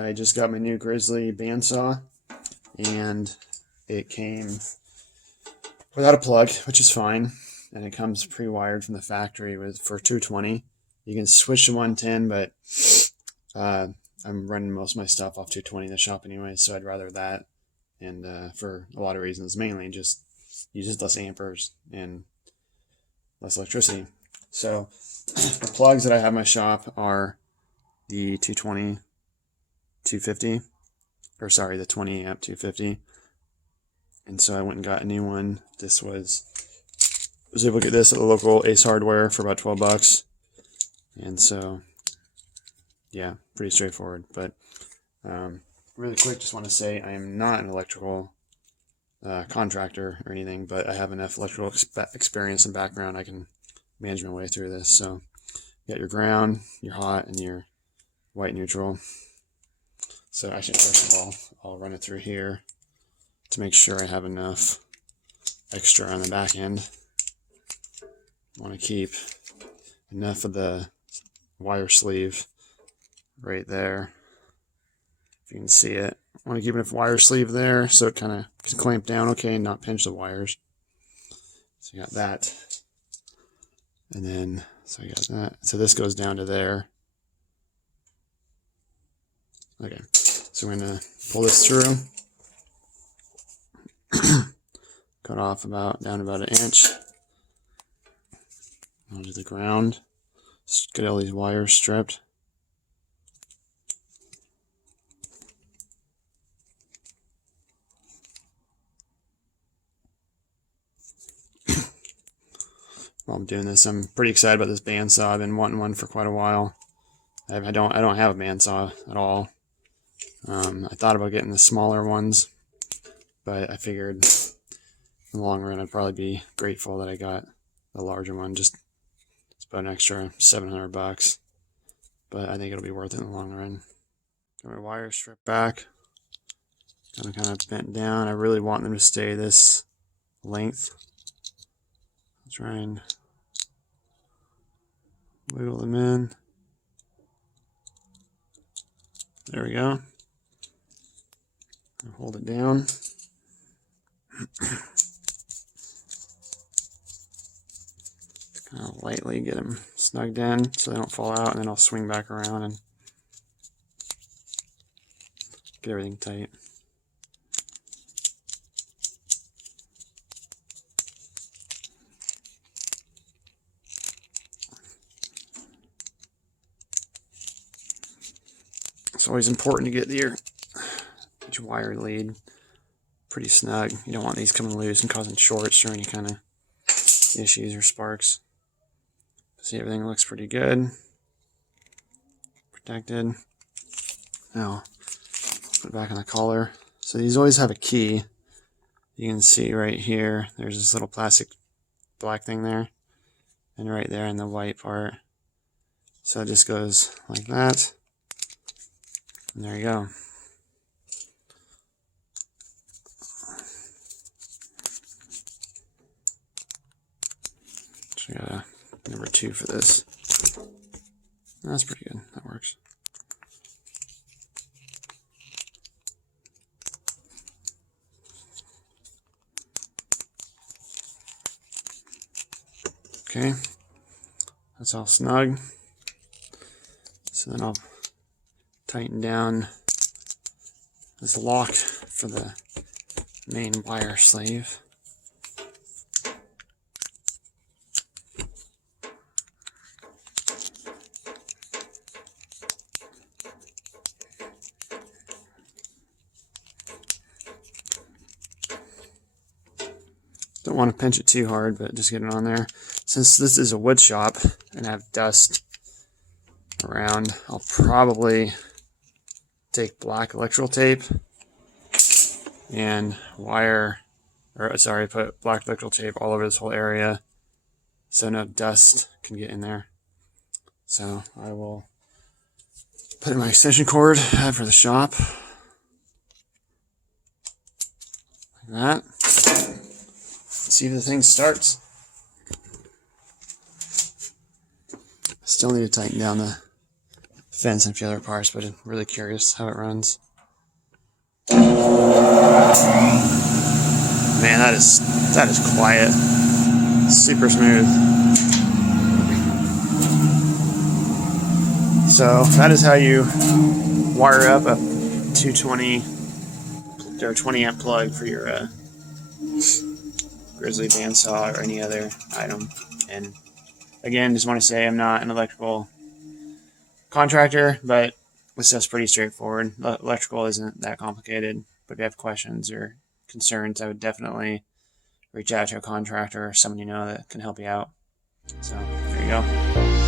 I just got my new Grizzly bandsaw, and it came without a plug, which is fine, and it comes pre-wired from the factory for 220. You can switch to 110, but I'm running most of my stuff off 220 in the shop anyway, so I'd rather that, and for a lot of reasons, mainly just uses less amperes and less electricity. So the plugs that I have in my shop are the 220 250, or sorry, the 20 amp 250. And so I went and got a new one. I was able to get this at the local Ace Hardware for about 12 bucks. And so, yeah, pretty straightforward. But really quick, just want to say I am not an electrical contractor or anything, but I have enough electrical experience and background I can manage my way through this. So you got your ground, your hot, and your white neutral. So actually, first of all, I'll run it through here to make sure I have enough extra on the back end. I want to keep enough of the wire sleeve right there. If you can see it, I want to keep enough wire sleeve there so it kind of can clamp down okay and not pinch the wires. So you got that. And then, so I got that. So this goes down to there. Okay, so we're going to pull this through. Cut off down about an inch. Onto the ground. Get all these wires stripped. While I'm doing this, I'm pretty excited about this bandsaw. I've been wanting one for quite a while. I don't have a bandsaw at all. I thought about getting the smaller ones, but I figured in the long run I'd probably be grateful that I got the larger one. Just it's about an extra 700 bucks, but I think it'll be worth it in the long run. Got my wires stripped back, kind of bent down. I really want them to stay this length. I'll try and wiggle them in. There we go. I'll hold it down. Kind of lightly get them snugged in so they don't fall out, and then I'll swing back around and get everything tight. It's always important to get your wire lead pretty snug. You don't want these coming loose and causing shorts or any kind of issues or sparks. See, everything looks pretty good. Protected. Now, put it back on the collar. So these always have a key. You can see right here, there's this little plastic black thing there. And right there in the white part. So it just goes like that. And there you go. So we got a number 2 for this. That's pretty good. That works. Okay. That's all snug. So then I'll tighten down this lock for the main wire sleeve. Don't want to pinch it too hard, but just get it on there. Since this is a wood shop and I have dust around, I'll probably take black electrical tape and put black electrical tape all over this whole area so no dust can get in there. So I will put in my extension cord for the shop, like that. See if the thing starts. Still need to tighten down the fence and a few other parts, but I'm really curious how it runs. Man, that is quiet. Super smooth. So that is how you wire up a 220 or 20 amp plug for your Grizzly bandsaw or any other item. And again, just want to say I'm not an electrical contractor, but this stuff's pretty straightforward. Electrical isn't that complicated, but if you have questions or concerns, I would definitely reach out to a contractor or someone you know that can help you out. So there you go.